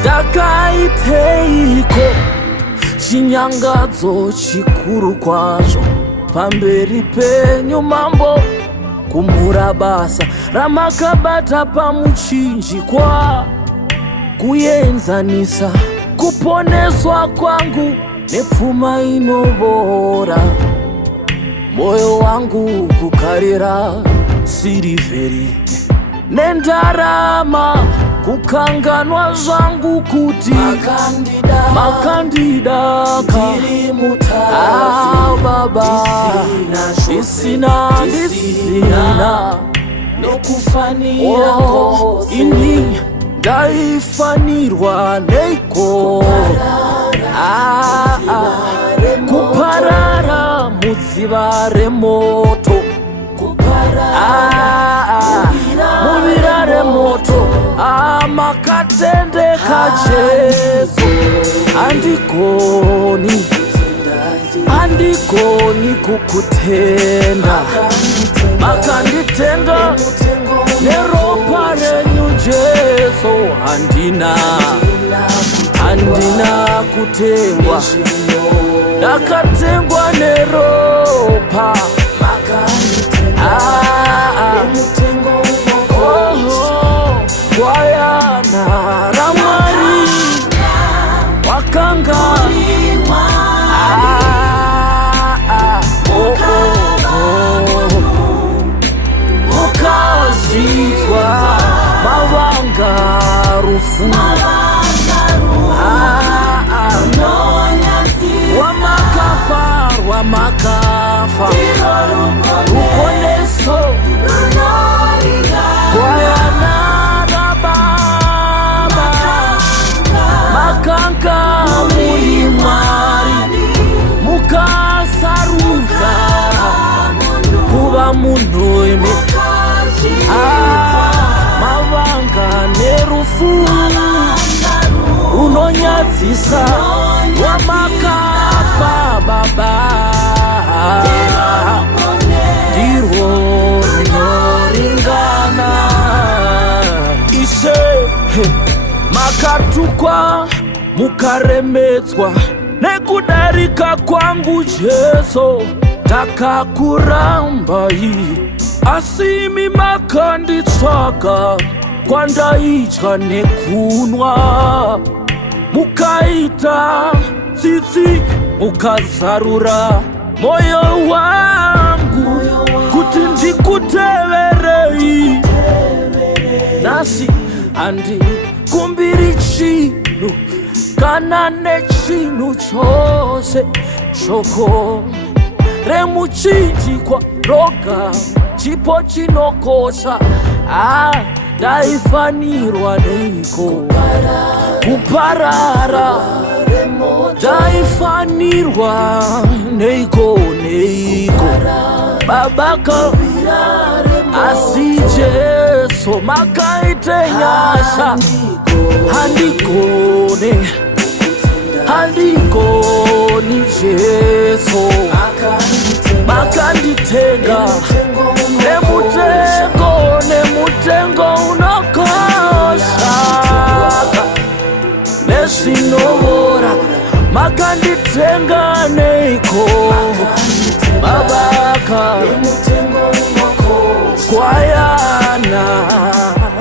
Ndakaiteiko chinyangadzo chikuru kwazvo pamberi penyu mambo, kumhura basa ramakabata pamuchinjikwa, kuenzanisa kuponeswa kwangu nepfuma inovora, moyo wangu kukarira sirivheri nendarama, kukanganwa zvangu kuti makandidaka baba ndisina nokufanira ini ndaifanirwa neiko kuparara mudziva remoto, muvira remoto, makatendeka Jesu, handikoni kukutenda, makanditenga neropa renyu Jesu, handina kutengwa, ndakatengwa neropa Gwayana raMwari wakanga ukazvidzwa mavanga rufu wamakafa ruponeso Gwayana rababa makanga muri Mwari mukasarudza kuva munhu mavanga nerufu runonyadzisa wamakafa baba ndirwo runoringana Ishe makatukwa mukaremedzwa nekudarika kwangu Jesu, ndakakurambai asi imi makanditsvaga kwandaidya nekunwa, mukaita tsitsi mukazarura moyo wangu kuti ndikuteverei. Nhasi handikumbiri chinhu kana nechinhu chose, shoko remuchinjikwa roga chipo chinokosha. Ndaifanirwa neiko kuparara, ndaifanirwa neiko babaka, asi Jesu makaite nyasha, handikoni Jesu makanditenga nemutengo unokosha nezvinovora, makanditenga neiko babaka Gwayana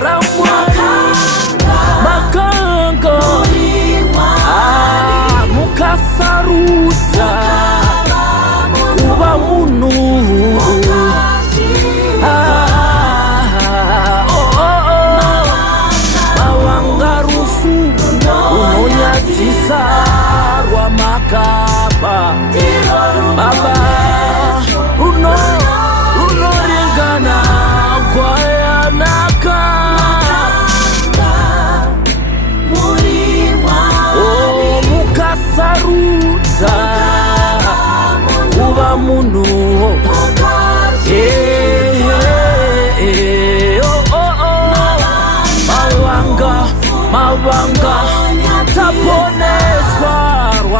raMwari makanga mukasarudza kuva munhu mavanga rufu runonyadzisa rwamakafa baba runoringana Gwayana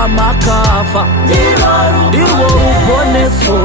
amakava ndirwo ruponeso